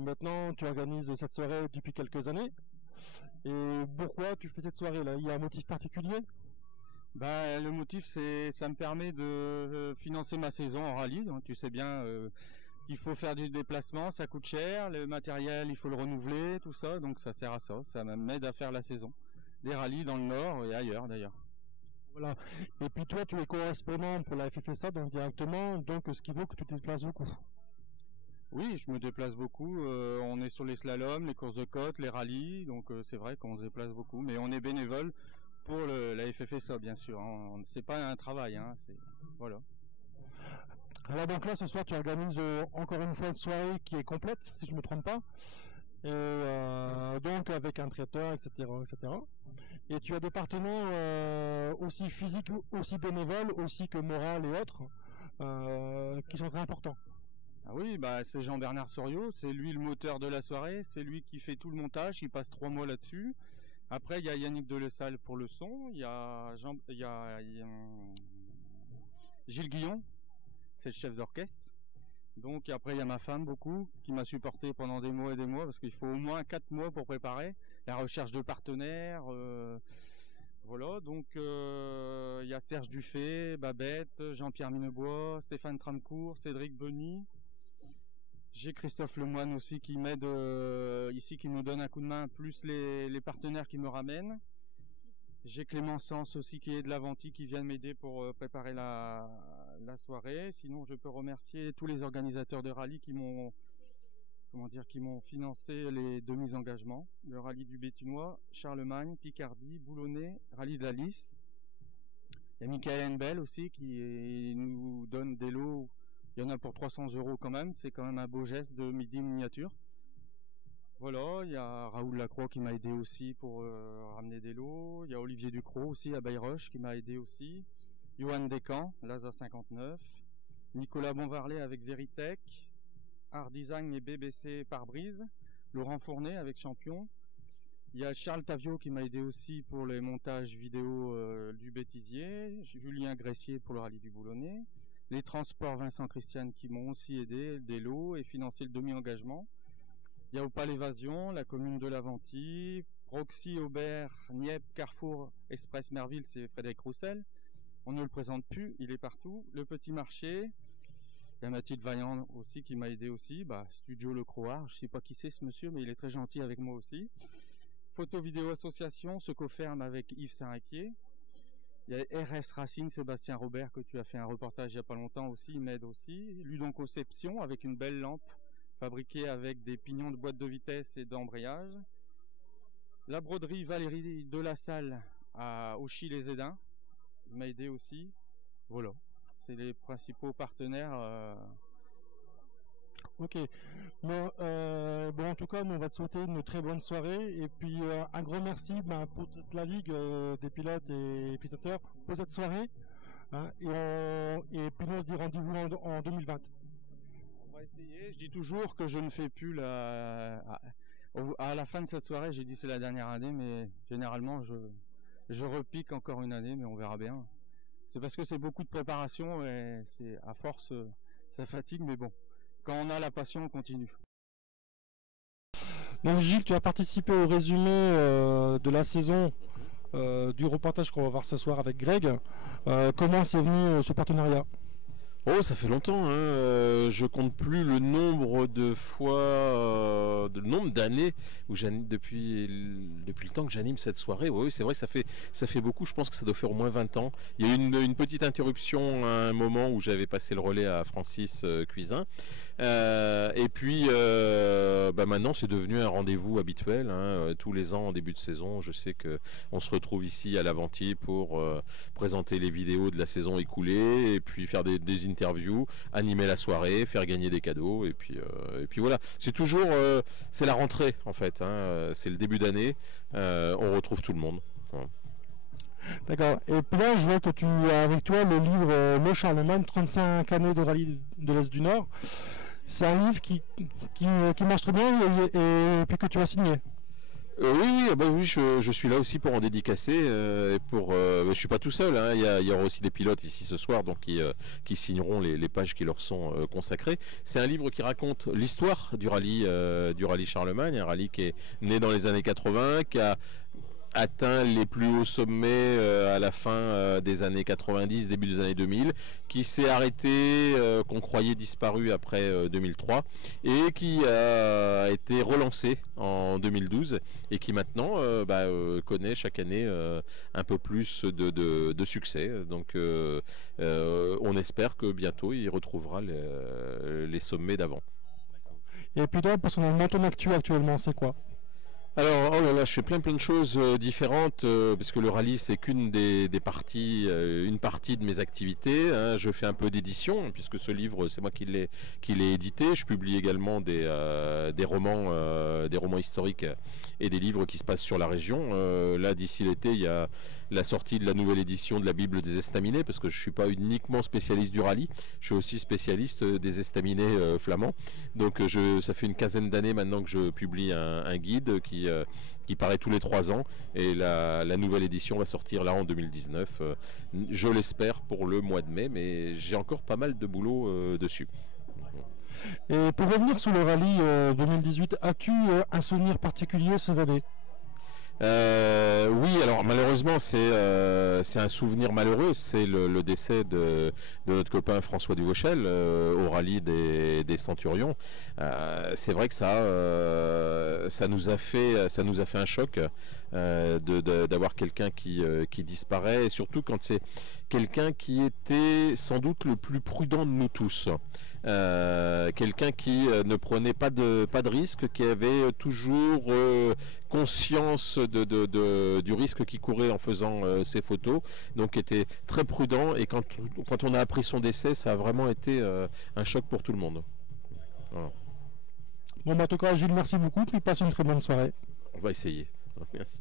Maintenant, tu organises cette soirée depuis quelques années. Et pourquoi tu fais cette soirée-là? Il y a un motif particulier? Bah, le motif, c'est ça me permet de financer ma saison en rallye. Donc, tu sais bien qu'il faut faire du déplacement, ça coûte cher, le matériel, il faut le renouveler, tout ça. Donc ça sert à ça. Ça m'aide à faire la saison. Des rallyes dans le Nord et ailleurs d'ailleurs. Voilà. Et puis toi, tu es correspondant pour la FFSA, donc directement, donc ce qui vaut que tu te déplaces beaucoup. Oui, je me déplace beaucoup. On est sur les slaloms, les courses de côte, les rallyes. Donc c'est vrai qu'on se déplace beaucoup. Mais on est bénévole pour la FFSA, bien sûr. Hein. C'est pas un travail. Hein. Voilà. Alors donc là, ce soir, tu organises encore une fois une soirée qui est complète, si je ne me trompe pas. Et donc avec un traiteur, etc., etc. Et tu as des partenaires aussi physiques, aussi bénévoles, aussi que morales et autres, qui sont très importants. Ah oui, bah c'est Jean-Bernard Soriot, c'est lui le moteur de la soirée, c'est lui qui fait tout le montage, il passe 3 mois là-dessus. Après, il y a Yannick Delessal pour le son, il y a Gilles Guillon, c'est le chef d'orchestre. Donc après, il y a ma femme beaucoup, qui m'a supporté pendant des mois et des mois, parce qu'il faut au moins 4 mois pour préparer la recherche de partenaires. Voilà, donc il y a Serge Dufay, Babette, Jean-Pierre Minebois, Stéphane Tramcourt, Cédric Beny. J'ai Christophe Lemoine aussi qui m'aide ici, qui nous donne un coup de main, plus les partenaires qui me ramènent. J'ai Clément Sens aussi qui est de l'Avanti, qui vient m'aider pour préparer la soirée. Sinon, je peux remercier tous les organisateurs de rallye qui m'ont financé les demi-engagements. Le rallye du Béthunois, Charlemagne, Picardie, Boulonnais, rallye de la Lys. Il y a Michael Henbel aussi qui nous donne des lots. Il y en a pour 300 € quand même. C'est quand même un beau geste de midi miniature. Voilà, il y a Raoul Lacroix qui m'a aidé aussi pour ramener des lots. Il y a Olivier Ducrot aussi à Bayreuth qui m'a aidé aussi. Johan Descamps, Laza 59. Nicolas Bonvarlet avec Veritech. Art Design et BBC Pare-Brise. Laurent Fournet avec Champion. Il y a Charles Tavio qui m'a aidé aussi pour les montages vidéo du Bêtisier. Julien Gressier pour le rallye du Boulonnais. Les transports Vincent Christiane qui m'ont aussi aidé, des lots et financé le demi-engagement. Il y a Opal Évasion, la commune de l'Aventie, Roxy, Aubert, Nieppe, Carrefour, Express Merville, c'est Frédéric Roussel. On ne le présente plus, il est partout. Le Petit Marché. Il y a Mathilde Vaillant aussi qui m'a aidé aussi. Studio Le Croard, je ne sais pas qui c'est ce monsieur, mais il est très gentil avec moi aussi. Photo Vidéo Association, Secoferme avec Yves Saint-Réquier. Il y a RS Racing, Sébastien Robert, que tu as fait un reportage il n'y a pas longtemps aussi, il m'aide aussi. Ludon Conception, avec une belle lampe fabriquée avec des pignons de boîte de vitesse et d'embrayage. La broderie Valérie de la Salle à Auchy-les-Édins, il m'a aidé aussi. Voilà, c'est les principaux partenaires. Ok. Bon, en tout cas, nous, on va te souhaiter une très bonne soirée. Et puis, un grand merci pour toute la Ligue des pilotes et pisateurs pour cette soirée. Hein, et puis, nous, on se dit rendez-vous en 2020. On va essayer. Je dis toujours que je ne fais plus à la fin de cette soirée, j'ai dit c'est la dernière année, mais généralement, je repique encore une année, mais on verra bien. C'est parce que c'est beaucoup de préparation et c'est à force, ça fatigue, mais bon. Quand on a la passion, on continue. Donc Gilles, tu as participé au résumé de la saison du reportage qu'on va voir ce soir avec Greg. Comment c'est venu ce partenariat? Oh, ça fait longtemps, hein. Je compte plus le nombre de fois, le nombre d'années où depuis le temps que j'anime cette soirée. Oui, c'est vrai que ça fait beaucoup. Je pense que ça doit faire au moins 20 ans. Il y a eu une petite interruption à un moment où j'avais passé le relais à Francis Cuisin. Et puis maintenant c'est devenu un rendez-vous habituel, hein. Tous les ans en début de saison, je sais que on se retrouve ici à l'Aventie pour présenter les vidéos de la saison écoulée et puis faire des interviews, animer la soirée, faire gagner des cadeaux et puis voilà. C'est toujours c'est la rentrée en fait, hein. C'est le début d'année, on retrouve tout le monde. Voilà. D'accord. Et puis là, je vois que tu as avec toi le livre Le Charlemagne, 35 années de rallye de l'Est du Nord. C'est un livre qui marche très bien et puis que tu as signé. Oui, je suis là aussi pour en dédicacer. Je suis pas tout seul, hein. Il y aura aussi des pilotes ici ce soir, donc qui signeront les pages qui leur sont consacrées. C'est un livre qui raconte l'histoire du rallye Charlemagne, un rallye qui est né dans les années 80, qui a atteint les plus hauts sommets à la fin des années 90, début des années 2000, qui s'est arrêté, qu'on croyait disparu après 2003, et qui a été relancé en 2012, et qui maintenant connaît chaque année un peu plus de succès. Donc on espère que bientôt il retrouvera les sommets d'avant. Et puis là, parce qu'on a le ton actu actuellement, c'est quoi? Alors, oh là là, je fais plein de choses différentes, parce que le rallye, c'est qu'une des parties, une partie de mes activités, hein. Je fais un peu d'édition, puisque ce livre, c'est moi qui l'ai édité. Je publie également des romans historiques et des livres qui se passent sur la région. Là, d'ici l'été, il y a la sortie de la nouvelle édition de la Bible des estaminets, parce que je ne suis pas uniquement spécialiste du rallye, je suis aussi spécialiste des estaminets flamands. Donc ça fait une quinzaine d'années maintenant que je publie un guide qui paraît tous les 3 ans, et la nouvelle édition va sortir là en 2019, je l'espère pour le mois de mai, mais j'ai encore pas mal de boulot dessus. Et pour revenir sur le rallye 2018, as-tu un souvenir particulier cette année? Oui, alors malheureusement c'est un souvenir malheureux, c'est le décès de notre copain François Duvauchel au rallye des Centurions. C'est vrai que ça nous a fait un choc d'avoir quelqu'un qui disparaît, et surtout quand c'est quelqu'un qui était sans doute le plus prudent de nous tous. Quelqu'un qui ne prenait pas de risque, qui avait toujours conscience du risque qu'il courait en faisant ses photos, donc était très prudent, et quand on a appris son décès, ça a vraiment été un choc pour tout le monde. Voilà. Bon, en tout cas, Gilles, merci beaucoup, puis passe une très bonne soirée. On va essayer. Merci.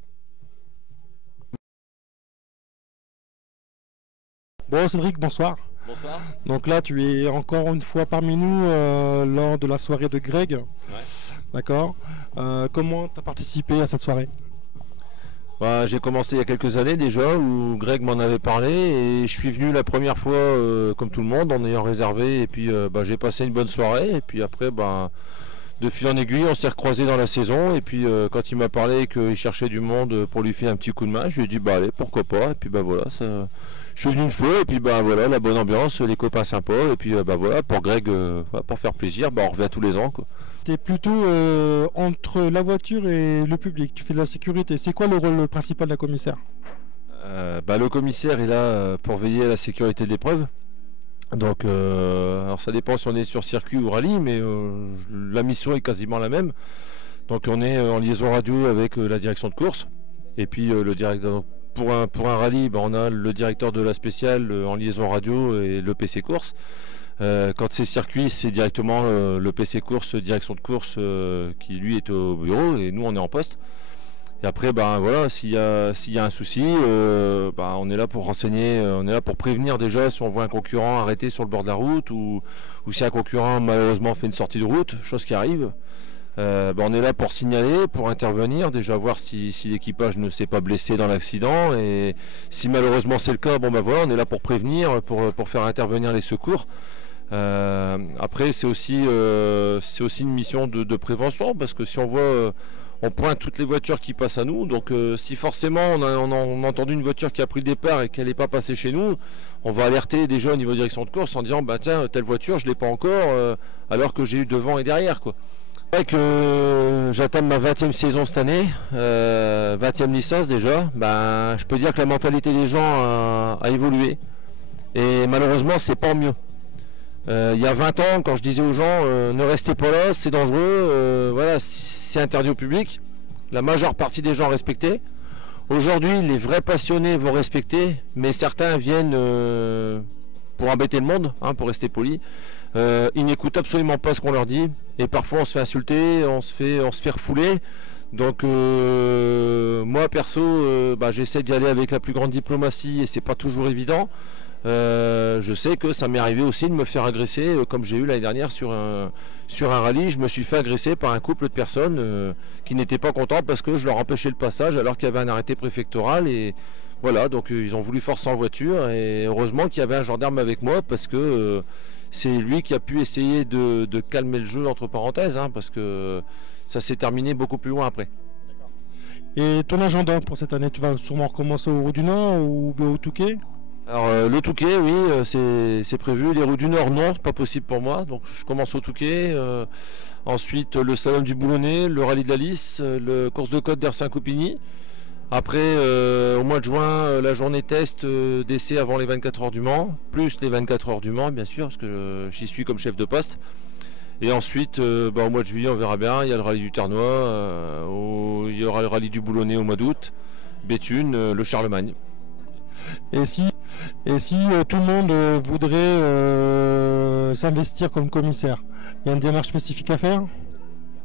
Bon, Cédric, bonsoir. Bonsoir. Donc là, tu es encore une fois parmi nous lors de la soirée de Greg. Ouais. D'accord. Comment tu as participé à cette soirée? J'ai commencé il y a quelques années déjà, où Greg m'en avait parlé, et je suis venu la première fois comme tout le monde en ayant réservé, et puis j'ai passé une bonne soirée, et puis après de fil en aiguille on s'est recroisés dans la saison, et puis quand il m'a parlé qu'il cherchait du monde pour lui faire un petit coup de main, je lui ai dit allez, pourquoi pas, et puis voilà, ça... Je suis venu une fois, et puis voilà, la bonne ambiance, les copains sympas, et puis voilà, pour Greg, pour faire plaisir, on revient tous les ans, quoi. Tu es plutôt entre la voiture et le public, tu fais de la sécurité. C'est quoi le rôle principal d'un commissaire? Le commissaire est là pour veiller à la sécurité de l'épreuve. Donc alors ça dépend si on est sur circuit ou rallye, mais la mission est quasiment la même. Donc on est en liaison radio avec la direction de course, et puis le directeur. Pour un rallye, on a le directeur de la spéciale en liaison radio et le PC course. Quand c'est circuit, c'est directement le PC course, direction de course, qui lui est au bureau, et nous on est en poste. Et après, voilà, s'il y a un souci, on est là pour renseigner, on est là pour prévenir déjà si on voit un concurrent arrêté sur le bord de la route, ou si un concurrent malheureusement fait une sortie de route, chose qui arrive. On est là pour signaler, pour intervenir, déjà voir si l'équipage ne s'est pas blessé dans l'accident, et si malheureusement c'est le cas, voilà, on est là pour prévenir, pour faire intervenir les secours. Après c'est aussi une mission de prévention, parce que si on voit, on pointe toutes les voitures qui passent à nous, donc si forcément on a entendu une voiture qui a pris le départ et qu'elle n'est pas passée chez nous, on va alerter déjà au niveau de direction de course en disant tiens, telle voiture je ne l'ai pas encore, alors que j'ai eu devant et derrière, quoi. C'est vrai que j'attends ma 20e saison cette année, 20e licence déjà. Je peux dire que la mentalité des gens a évolué, et malheureusement c'est pas mieux. Il y a 20 ans, quand je disais aux gens ne restez pas là, c'est dangereux, voilà, c'est interdit au public, la majeure partie des gens respectaient. Aujourd'hui, les vrais passionnés vont respecter, mais certains viennent pour embêter le monde, pour rester poli. Ils n'écoutent absolument pas ce qu'on leur dit, et parfois on se fait insulter, on se fait refouler. Donc moi perso, j'essaie d'y aller avec la plus grande diplomatie, et c'est pas toujours évident. Je sais que ça m'est arrivé aussi de me faire agresser, comme j'ai eu l'année dernière sur un rallye. Je me suis fait agresser par un couple de personnes qui n'étaient pas contents parce que je leur empêchais le passage alors qu'il y avait un arrêté préfectoral. Et voilà, donc ils ont voulu forcer en voiture. Et heureusement qu'il y avait un gendarme avec moi parce que c'est lui qui a pu essayer de calmer le jeu, entre parenthèses, hein, parce que ça s'est terminé beaucoup plus loin après. Et ton agenda pour cette année, tu vas sûrement recommencer aux Routes du Nord ou au Touquet? Alors le Touquet, oui, c'est prévu. Les Routes du Nord, non, c'est pas possible pour moi. Donc je commence au Touquet. Ensuite le slalom du Boulonnais, le rallye de la Lys, le course de côte d'Ersin-Coupigny. Après au mois de juin, la journée test d'essai avant les 24 heures du Mans, plus les 24 heures du Mans bien sûr, parce que j'y suis comme chef de poste. Et ensuite au mois de juillet on verra bien, il y a le rallye du Ternois, il y aura le rallye du Boulonnais au mois d'août, Béthune, le Charlemagne. Et si tout le monde voudrait s'investir comme commissaire, il y a une démarche spécifique à faire?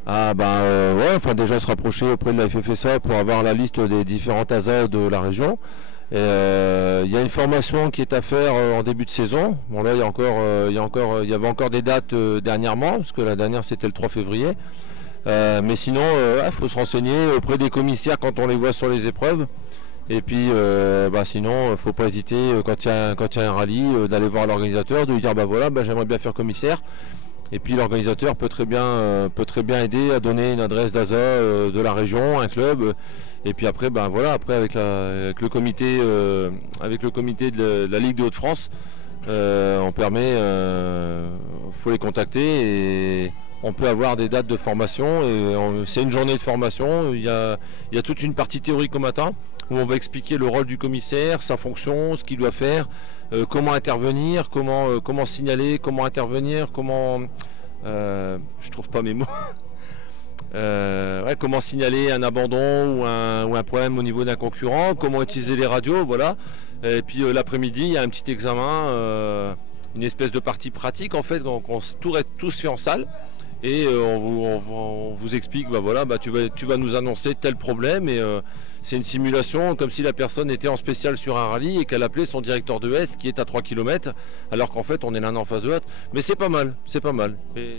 Ah ouais, enfin déjà se rapprocher auprès de la FFSA pour avoir la liste des différents ASA de la région. Il y a une formation qui est à faire en début de saison. Bon là il y avait encore des dates dernièrement, parce que la dernière c'était le 3 février. Mais sinon il faut se renseigner auprès des commissaires quand on les voit sur les épreuves. Et puis sinon il ne faut pas hésiter quand il y a un rallye d'aller voir l'organisateur, de lui dire j'aimerais bien faire commissaire. Et puis l'organisateur peut très bien aider à donner une adresse d'ASA de la région, un club. Et puis après avec le comité de la Ligue de Hauts-de-France, on permet, faut les contacter et on peut avoir des dates de formation. Et c'est une journée de formation. Il y a toute une partie théorique au matin où on va expliquer le rôle du commissaire, sa fonction, ce qu'il doit faire, comment intervenir, comment signaler, comment intervenir, je trouve pas mes mots. Comment signaler un abandon ou un problème au niveau d'un concurrent, comment utiliser les radios, voilà. Et puis l'après-midi, il y a un petit examen, une espèce de partie pratique en fait, donc on tout se fait en salle. Et on vous explique, tu vas nous annoncer tel problème et c'est une simulation comme si la personne était en spécial sur un rallye et qu'elle appelait son directeur de S qui est à 3 km alors qu'en fait on est l'un en face de l'autre. Mais c'est pas mal. Et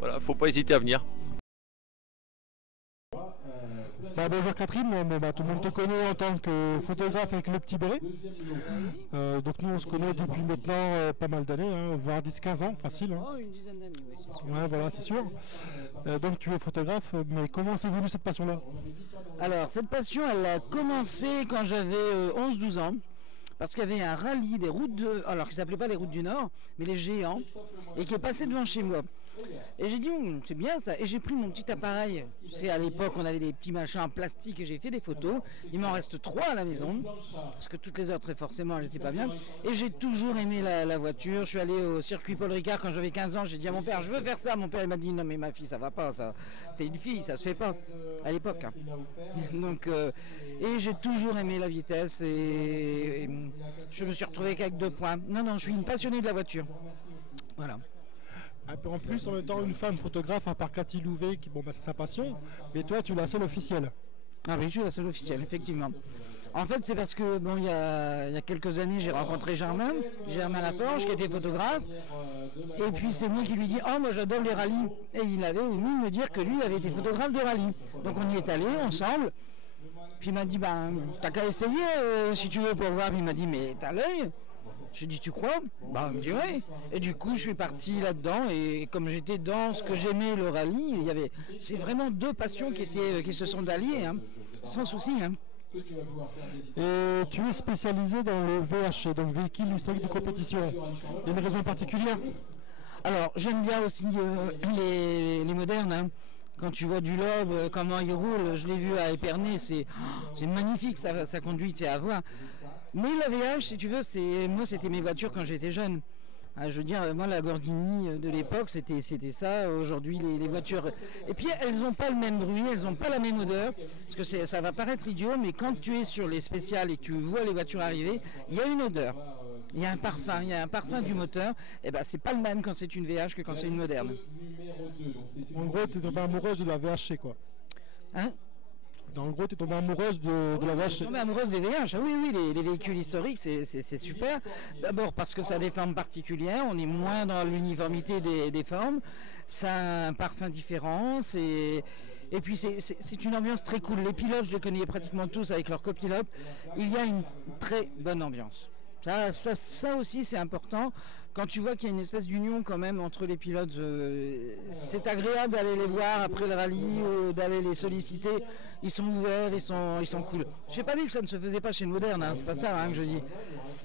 voilà, faut pas hésiter à venir. Bonjour Catherine, tout le monde te connaît en tant que photographe avec le petit béret. Donc nous on se connaît depuis maintenant pas mal d'années, voire 10-15 ans, facile. Oh, une dizaine d'années, oui, c'est sûr. Ouais, voilà, c'est sûr. Donc tu es photographe, mais comment c'est venu cette passion-là? Alors, cette passion, elle a commencé quand j'avais 11-12 ans. Parce qu'il y avait un rallye des routes alors qui ne s'appelait pas les routes du Nord, mais les géants, et qui est passé devant chez moi. Et j'ai dit, c'est bien ça. Et j'ai pris mon petit appareil. Tu sais, à l'époque, on avait des petits machins en plastique et j'ai fait des photos. Il m'en reste 3 à la maison. Parce que toutes les autres, forcément, je ne sais pas bien. Et j'ai toujours aimé la voiture. Je suis allé au circuit Paul Ricard quand j'avais 15 ans. J'ai dit à mon père, je veux faire ça. Mon père, il m'a dit, non, mais ma fille, ça va pas, ça. T'es une fille, ça se fait pas. À l'époque. Hein. Donc, et j'ai toujours aimé la vitesse. Et je me suis retrouvé qu'avec 2 points. Non, je suis une passionnée de la voiture. Voilà. En plus, en même temps, une femme photographe, à part Cathy Louvet, c'est sa passion, mais toi, tu es la seule officielle. Ah oui, je suis la seule officielle, effectivement. En fait, c'est parce que, il y a quelques années, j'ai rencontré Germain Laforge, qui était photographe, et puis c'est moi qui lui dis, moi j'adore les rallyes. Et il avait omis de me dire que lui, il avait été photographe de rallye. Donc on y est allé ensemble, puis il m'a dit, t'as qu'à essayer, si tu veux, pour voir. Puis il m'a dit, mais t'as l'œil? J'ai dit, tu crois? Il me dit, oui. Et du coup, je suis parti là-dedans. Et comme j'étais dans ce que j'aimais, le rallye, c'est vraiment 2 passions qui se sont alliées, sans souci. Et tu es spécialisé dans le VHC, donc véhicule historique de compétition. Il y a une raison particulière? Alors, j'aime bien aussi les modernes. Quand tu vois du Loeb, comment il roule, je l'ai vu à Épernay, c'est magnifique, sa conduite, c'est à voir. Mais la VH, si tu veux, moi c'était mes voitures quand j'étais jeune. Je veux dire, moi la Gordini de l'époque, c'était ça. Aujourd'hui, les voitures... Et puis, elles n'ont pas le même bruit, elles n'ont pas la même odeur. Parce que ça va paraître idiot, mais quand tu es sur les spéciales et que tu vois les voitures arriver, il y a une odeur. Il y a un parfum du moteur. Et c'est pas le même quand c'est une VH que quand c'est une moderne. En gros, tu n'es pas amoureuse de la VHC, quoi. Hein? En gros, tu es tombée amoureuse de la Je vache. suis tombée amoureuse des VH. Ah oui, oui, les véhicules historiques, c'est super. D'abord parce que ça a des formes particulières, on est moins dans l'uniformité des formes. Ça a un parfum différent. Et puis c'est une ambiance très cool. Les pilotes, je les connais pratiquement tous avec leurs copilotes. Il y a une très bonne ambiance. Ça aussi, c'est important. Quand tu vois qu'il y a une espèce d'union quand même entre les pilotes, c'est agréable d'aller les voir après le rallye, d'aller les solliciter. Ils sont ouverts, ils sont cool. Je n'ai pas dit que ça ne se faisait pas chez le Moderne, hein, c'est pas ça que je dis.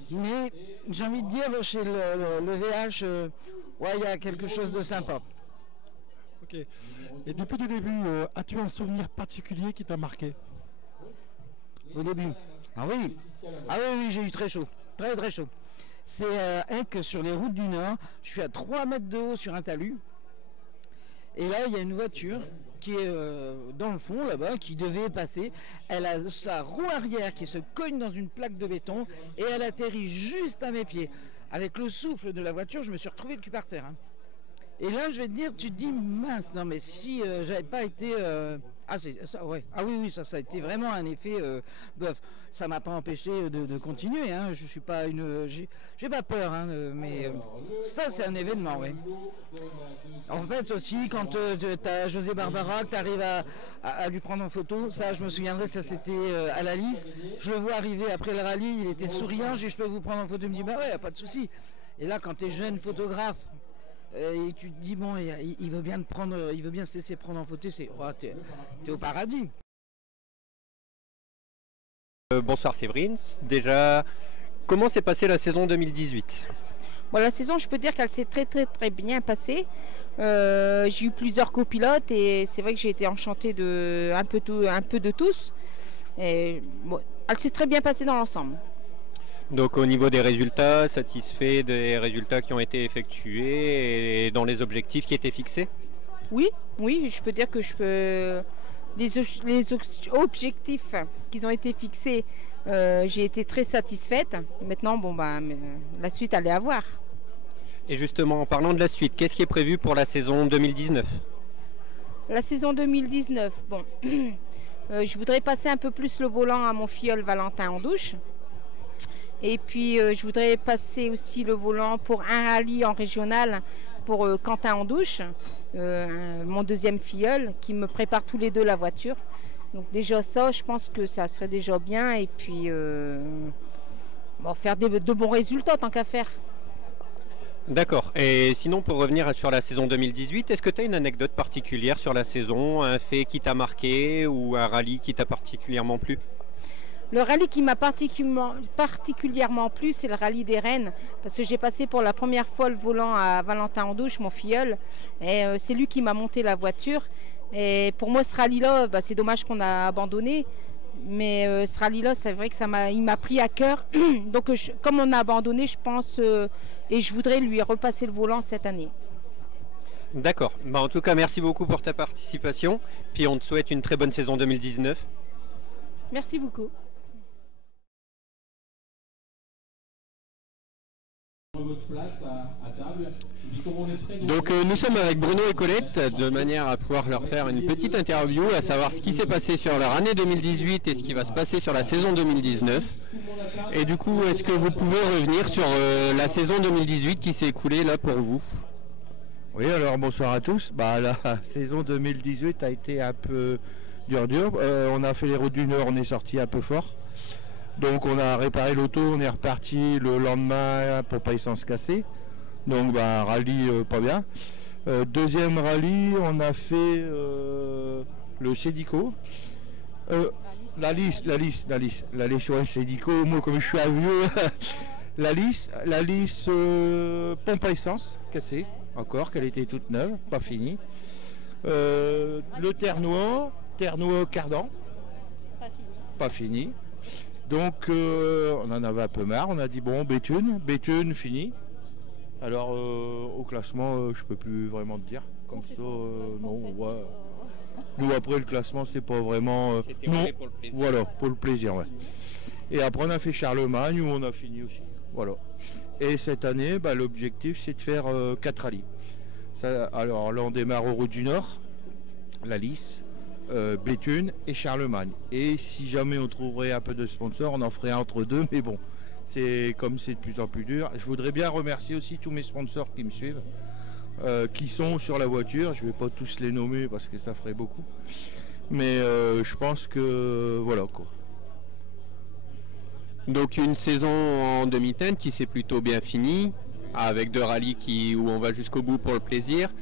Mais j'ai envie de dire, chez le VH, il y a quelque chose de sympa. Ok. Et depuis le début, as-tu un souvenir particulier qui t'a marqué? Au début. Ah oui, oui, j'ai eu très chaud, très très chaud. C'est que sur les routes du Nord, je suis à 3 mètres de haut sur un talus. Et là, il y a une voiture qui est dans le fond là-bas, qui devait passer. Elle a sa roue arrière qui se cogne dans une plaque de béton et elle atterrit juste à mes pieds. Avec le souffle de la voiture, je me suis retrouvé le cul par terre. Hein. Et là, je vais te dire, tu te dis, mince, non mais si j'avais pas été... oui, ça a été vraiment un effet bœuf. Ça m'a pas empêché de continuer, hein. Je suis pas j'ai pas peur, hein, mais ça c'est un événement, oui. En fait aussi, quand tu as José Barbara, que tu arrives à lui prendre en photo, ça je me souviendrai, ça c'était à la Lys. Je le vois arriver après le rallye, il était souriant, je peux vous prendre en photo, il me dit, bah ouais, pas de souci. Et là, quand tu es jeune photographe, et tu te dis, bon, il veut bien te prendre, il veut bien se laisser prendre en photo, t'es au paradis. Bonsoir Séverine. Déjà, comment s'est passée la saison 2018? Bon, la saison, je peux dire qu'elle s'est très très très bien passée. J'ai eu plusieurs copilotes et c'est vrai que j'ai été enchantée de un peu de tous. Et, bon, elle s'est très bien passée dans l'ensemble. Donc au niveau des résultats, satisfait des résultats qui ont été effectués et dans les objectifs qui étaient fixés? Oui, je peux dire que les objectifs qui ont été fixés, j'ai été très satisfaite. Maintenant, la suite, elle est à voir. Et justement, en parlant de la suite, qu'est-ce qui est prévu pour la saison 2019? La saison 2019, je voudrais passer un peu plus le volant à mon filleul Valentin en douche. Et puis, je voudrais passer aussi le volant pour un rallye en régional pour Quentin en douche, mon deuxième filleul, qui me prépare tous les deux la voiture. Donc déjà ça, je pense que ça serait déjà bien. Et puis, faire de bons résultats tant qu'à faire. D'accord. Et sinon, pour revenir sur la saison 2018, est-ce que tu as une anecdote particulière sur la saison, un fait qui t'a marqué ou un rallye qui t'a particulièrement plu? Le rallye qui m'a particulièrement plu, c'est le rallye des Rennes, parce que j'ai passé pour la première fois le volant à Valentin en douche, mon filleul, et c'est lui qui m'a monté la voiture. Et pour moi, ce rallye-là, c'est dommage qu'on a abandonné, mais ce rallye-là, c'est vrai que il m'a pris à cœur. Donc, comme on a abandonné, je pense, et je voudrais lui repasser le volant cette année. D'accord. En tout cas, merci beaucoup pour ta participation, puis on te souhaite une très bonne saison 2019. Merci beaucoup. Donc nous sommes avec Bruno et Colette de manière à pouvoir leur faire une petite interview, à savoir ce qui s'est passé sur leur année 2018 et ce qui va se passer sur la saison 2019. Et du coup, est-ce que vous pouvez revenir sur la saison 2018 qui s'est écoulée là pour vous? Oui, alors bonsoir à tous. La saison 2018 a été un peu dur. On a fait les routes du Nord, on est sorti un peu fort. Donc on a réparé l'auto, on est reparti le lendemain pour pas essence cassée. Donc rallye pas bien. Deuxième rallye, on a fait le Cédico. La Lys, ouais, Cédico, moi comme je suis un vieux, la Lys pompe à essence cassée, encore, qu'elle était toute neuve, pas finie. Le Ternois cardan, pas fini. Donc on en avait un peu marre, on a dit bon, Béthune fini. Alors au classement, je peux plus vraiment te dire. Comme ça, non, ouais. Nous après le classement, c'est pas vraiment. Non, pour le plaisir. Voilà, pour le plaisir, ouais. Et après on a fait Charlemagne où on a fini aussi. Voilà. Et cette année, l'objectif c'est de faire 4 rallyes. Alors là on démarre aux routes du Nord, la Lys, Béthune et Charlemagne. Et si jamais on trouverait un peu de sponsors, on en ferait un entre deux, mais bon, c'est comme c'est de plus en plus dur. Je voudrais bien remercier aussi tous mes sponsors qui me suivent, qui sont sur la voiture. Je ne vais pas tous les nommer parce que ça ferait beaucoup. Mais je pense que voilà quoi. Donc une saison en demi-teinte qui s'est plutôt bien finie, avec 2 rallyes où on va jusqu'au bout pour le plaisir.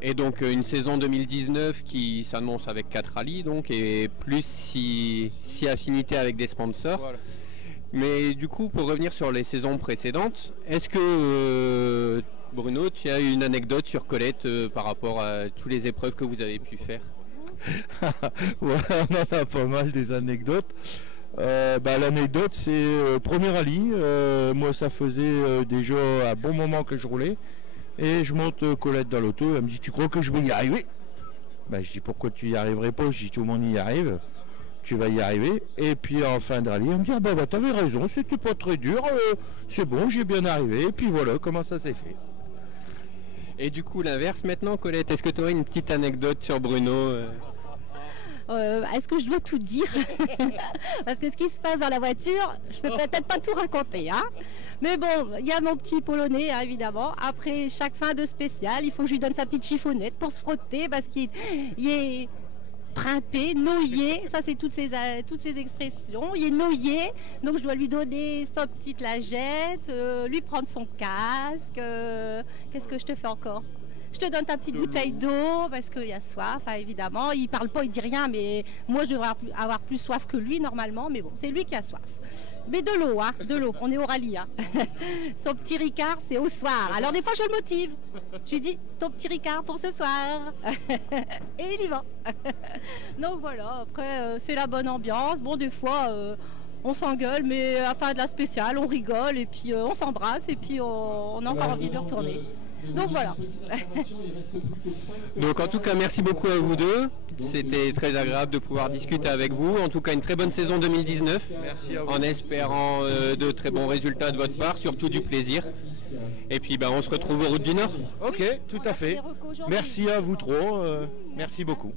Et donc une saison 2019 qui s'annonce avec 4 rallyes donc, et plus si affinité avec des sponsors. Voilà. Mais du coup, pour revenir sur les saisons précédentes, est-ce que Bruno, tu as une anecdote sur Colette par rapport à toutes les épreuves que vous avez pu faire? Ouais, on en a pas mal des anecdotes. L'anecdote, c'est premier rallye. Moi, ça faisait déjà un bon moment que je roulais. Et je monte Colette dans l'auto. Elle me dit, tu crois que je vais y arriver? Je dis, pourquoi tu y arriverais pas? Je dis, tout le monde y arrive. Tu vas y arriver. Et puis en fin de rallye, elle me dit, t'avais raison, c'était pas très dur. C'est bon, j'ai bien arrivé. Et puis voilà comment ça s'est fait. Et du coup, l'inverse maintenant, Colette, est-ce que tu aurais une petite anecdote sur Bruno Est-ce que je dois tout dire? Parce que ce qui se passe dans la voiture, je peux peut-être pas tout raconter. Hein, mais bon, il y a mon petit Polonais, hein, évidemment. Après chaque fin de spécial, il faut que je lui donne sa petite chiffonnette pour se frotter parce qu'il est trimpé, noyé. Ça, c'est toutes ces expressions. Il est noyé, donc je dois lui donner sa petite lingette, lui prendre son casque. Qu'est-ce que je te fais encore? Je te donne ta petite bouteille d'eau parce qu'il a soif, hein, évidemment. Il parle pas, il dit rien, mais moi je devrais avoir plus soif que lui normalement. Mais bon, c'est lui qui a soif. Mais de l'eau, hein, de l'eau. On est au rallye. Hein. Son petit Ricard, c'est au soir. Alors des fois, je le motive. Je lui dis, ton petit Ricard pour ce soir. Et il y va. Donc voilà, après, c'est la bonne ambiance. Bon, des fois, on s'engueule, mais à la fin de la spéciale, on rigole et puis on s'embrasse et puis on a encore envie de retourner. Donc voilà. Donc en tout cas, merci beaucoup à vous deux. C'était très agréable de pouvoir discuter avec vous. En tout cas, une très bonne saison 2019. Merci à vous. En espérant de très bons résultats de votre part, surtout du plaisir. Et puis on se retrouve aux Routes du Nord. Ok, tout à fait. Merci à vous trois. Merci beaucoup.